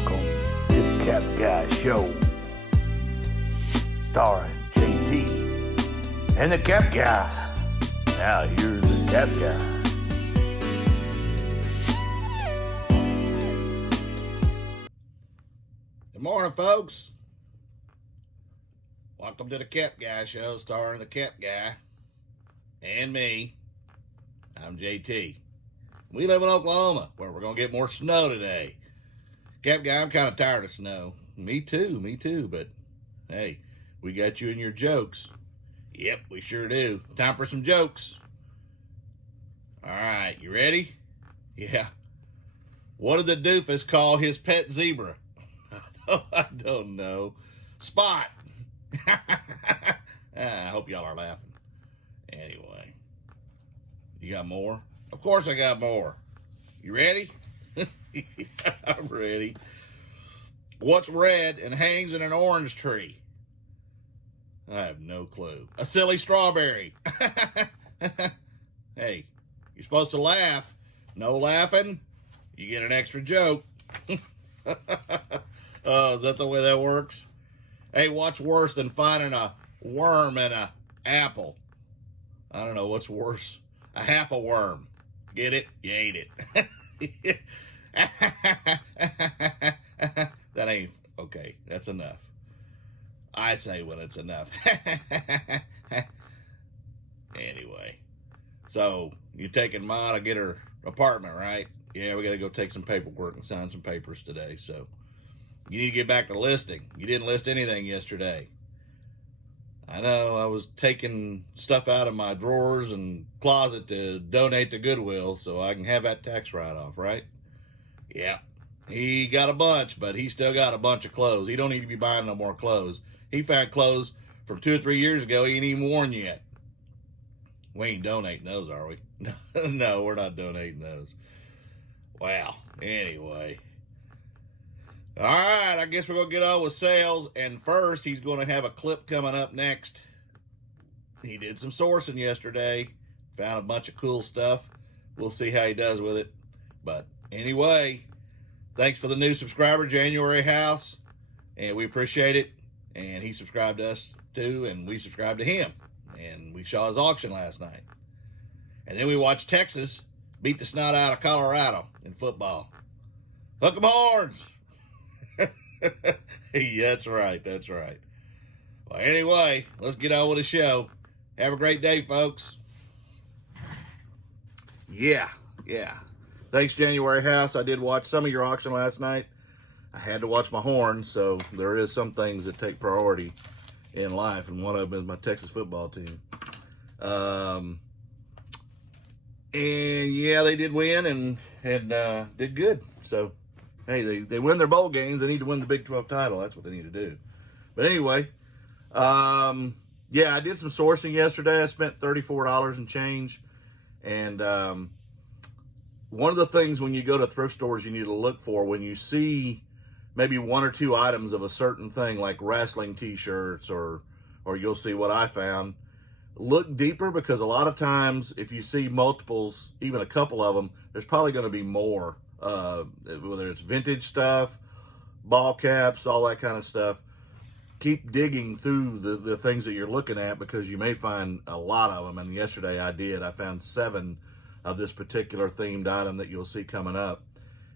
Welcome to the Cap Guy Show, starring JT and the Cap Guy. Now here's the Cap Guy. Good morning, folks. Welcome to the Cap Guy Show, starring the Cap Guy and me. I'm JT. We live in Oklahoma, where we're going to get more snow today. Cap Guy, I'm kind of tired of snow. Me too, but hey, we got you and your jokes. Yep, we sure do. Time for some jokes. All right, you ready? Yeah. What did the doofus call his pet zebra? I don't know. Spot. I hope y'all are laughing. Anyway, you got more? Of course I got more. You ready? I'm ready. What's red and hangs in an orange tree? I have no clue. A silly strawberry. Hey, you're supposed to laugh. No laughing, you get an extra joke. Oh, is that the way that works? Hey, what's worse than finding a worm in an apple? I don't know, what's worse? A half a worm. Get it? You ate it. That ain't okay. That's enough. I say when it's enough. Anyway, so you're taking Ma to get her apartment, right? Yeah, we got to go take some paperwork and sign some papers today. So you need to get back to listing. You didn't list anything yesterday. I know, I was taking stuff out of my drawers and closet to donate to Goodwill so I can have that tax write-off, right? Yeah. He got a bunch, but he still got a bunch of clothes. He don't need to be buying no more clothes. He found clothes from 2 or 3 years ago he ain't even worn yet. We ain't donating those, are we? No, we're not donating those. Wow. Anyway. All right, I guess we're going to get on with sales. And first, he's going to have a clip coming up next. He did some sourcing yesterday. Found a bunch of cool stuff. We'll see how he does with it. But anyway, thanks for the new subscriber, January House. And we appreciate it. And he subscribed to us too, and we subscribed to him. And we saw his auction last night. And then we watched Texas beat the snot out of Colorado in football. Hook 'em horns! That's right. Well, anyway, let's get on with the show. Have a great day, folks. Yeah. Thanks, January House. I did watch some of your auction last night. I had to watch my horns, so there is some things that take priority in life, and one of them is my Texas football team. And yeah, they did win and did good. So, hey, they win their bowl games. They need to win the Big 12 title. That's what they need to do. But anyway, yeah, I did some sourcing yesterday. I spent $34 and change. And one of the things when you go to thrift stores you need to look for, when you see maybe 1 or 2 items of a certain thing, like wrestling t-shirts, or you'll see what I found, look deeper, because a lot of times if you see multiples, even a couple of them, there's probably going to be more. Whether it's vintage stuff, ball caps, all that kind of stuff. Keep digging through the things that you're looking at, because you may find a lot of them. And yesterday I did. I found 7 of this particular themed item that you'll see coming up.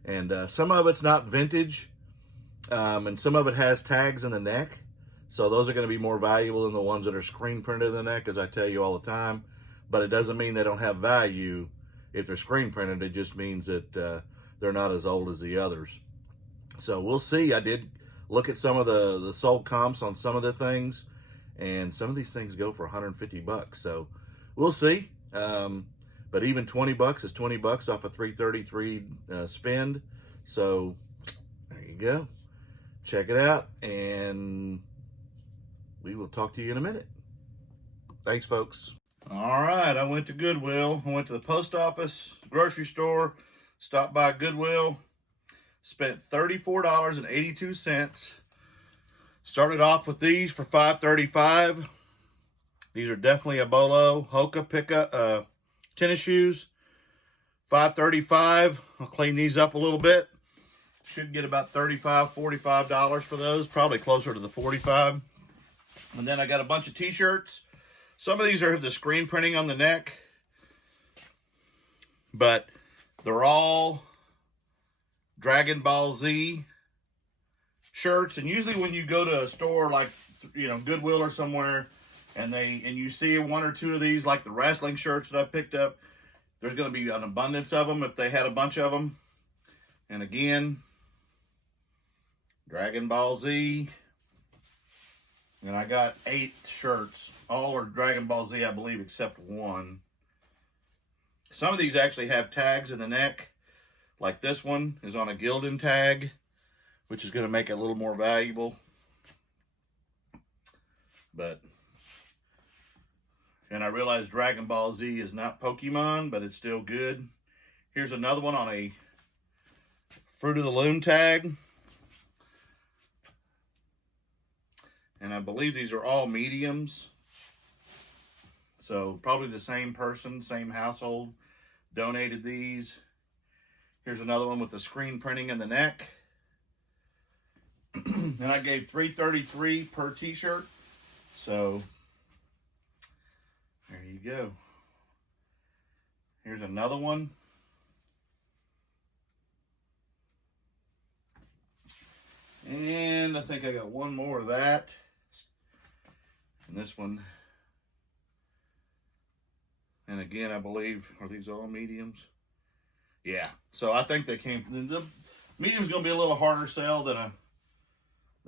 And some of it's not vintage, and some of it has tags in the neck. So those are going to be more valuable than the ones that are screen printed in the neck, as I tell you all the time. But it doesn't mean they don't have value if they're screen printed. It just means that they're not as old as the others. So we'll see. I did look at some of the sold comps on some of the things, and some of these things go for $150. So we'll see. But even $20 is $20 off a $333 spend. So there you go. Check it out, and we will talk to you in a minute. Thanks, folks. All right, I went to Goodwill. I went to the post office, grocery store, stopped by Goodwill, spent $34.82. Started off with these for $5.35. These are definitely a Bolo Hoka Pickup tennis shoes. $5.35. I'll clean these up a little bit. Should get about $35, $45 for those, probably closer to the 45. And then I got a bunch of t-shirts. Some of these have the screen printing on the neck, but they're all Dragon Ball Z shirts. And usually when you go to a store like, you know, Goodwill or somewhere, and you see one or two of these, like the wrestling shirts that I picked up, there's going to be an abundance of them if they had a bunch of them. And again, Dragon Ball Z. And I got 8 shirts. All are Dragon Ball Z, I believe, except one. Some of these actually have tags in the neck. Like this one is on a Gildan tag, which is going to make it a little more valuable. And I realize Dragon Ball Z is not Pokemon, but it's still good. Here's another one on a Fruit of the Loom tag. And I believe these are all mediums. So probably the same person, same household donated these. Here's another one with the screen printing in the neck. And I gave $3.33 per t-shirt. So there you go. Here's another one. And I think I got one more of that. And this one. And again, I believe, are these all mediums? Yeah. So I think they came, the medium's going to be a little harder sell than a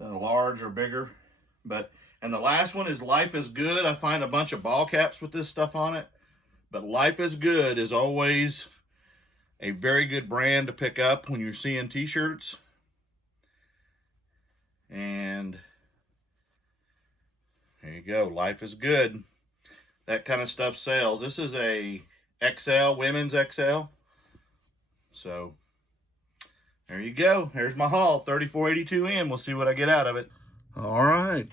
large or bigger. And the last one is Life is Good. I find a bunch of ball caps with this stuff on it. But Life is Good is always a very good brand to pick up when you're seeing t-shirts. And there you go. Life is Good. That kind of stuff sells. This is a XL, women's XL. So there you go. There's my haul, $34.82 in. We'll see what I get out of it. All right.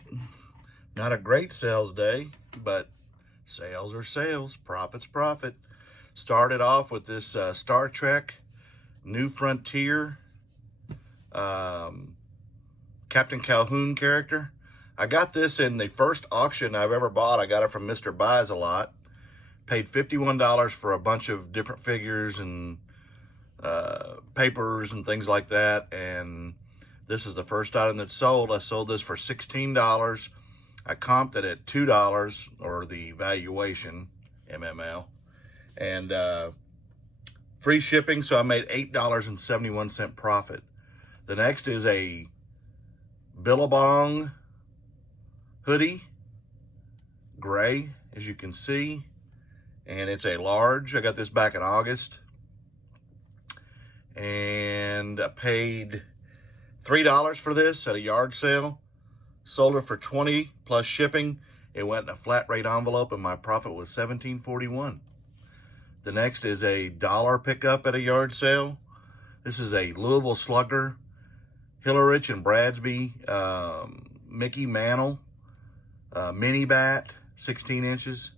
Not a great sales day, but sales are sales. Profit's profit. Started off with this Star Trek New Frontier Captain Calhoun character. I got this in the first auction I've ever bought. I got it from Mr. Buys a Lot. Paid $51 for a bunch of different figures and papers and things like that. And this is the first item that sold. I sold this for $16. I comped it at $2, or the valuation, MML. And free shipping, so I made $8.71 profit. The next is a Billabong hoodie, gray, as you can see, and it's a large. I got this back in August, and I paid $3 for this at a yard sale. Sold it for $20 plus shipping. It went in a flat rate envelope, and my profit was $17.41. The next is a dollar pickup at a yard sale. This is a Louisville Slugger Hillerich and Bradsby Mickey Mantle mini bat, 16 inches.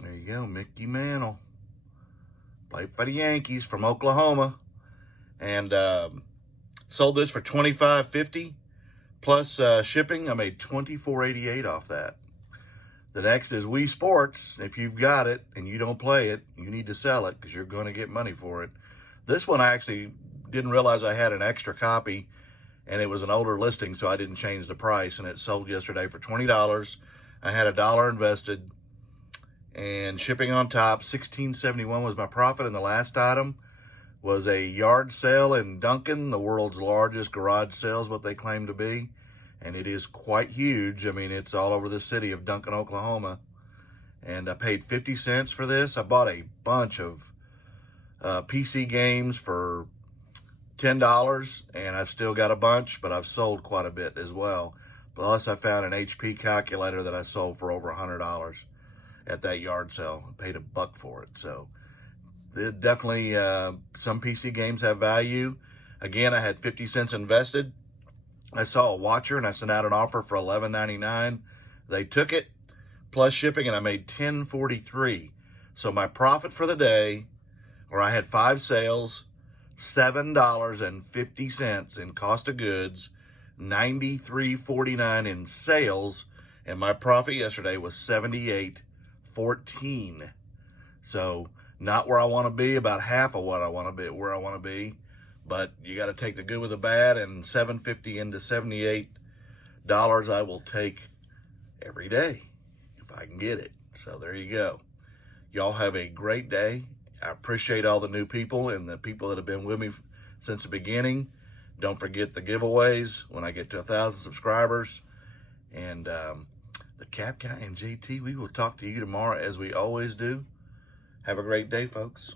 There you go, Mickey Mantle. Played for the Yankees from Oklahoma. And sold this for $25.50 plus shipping. I made $24.88 off that. The next is Wii Sports. If you've got it and you don't play it, you need to sell it because you're going to get money for it. This one I actually didn't realize I had an extra copy, and it was an older listing, so I didn't change the price, and it sold yesterday for $20. I had $1 invested, and shipping on top, $16.71 was my profit. And the last item was a yard sale in Duncan, the world's largest garage sale is what they claim to be, and it is quite huge. I mean, it's all over the city of Duncan, Oklahoma, and I paid 50 cents for this. I bought a bunch of PC games for $10, and I've still got a bunch, but I've sold quite a bit as well. Plus, I found an HP calculator that I sold for over $100 at that yard sale. I paid $1 for it. So definitely some PC games have value. Again, I had 50 cents invested. I saw a watcher, and I sent out an offer for $11.99. They took it plus shipping, and I made $10.43. So my profit for the day, or I had 5 sales, $7.50 in cost of goods, $93.49 in sales, and my profit yesterday was $78.14. So not where I want to be, about half of what I want to be, where I want to be, but you got to take the good with the bad, and $7.50 into $78 I will take every day if I can get it. So there you go. Y'all have a great day. I appreciate all the new people and the people that have been with me since the beginning. Don't forget the giveaways when I get to 1,000 subscribers. And the Cap Guy and JT, we will talk to you tomorrow as we always do. Have a great day, folks.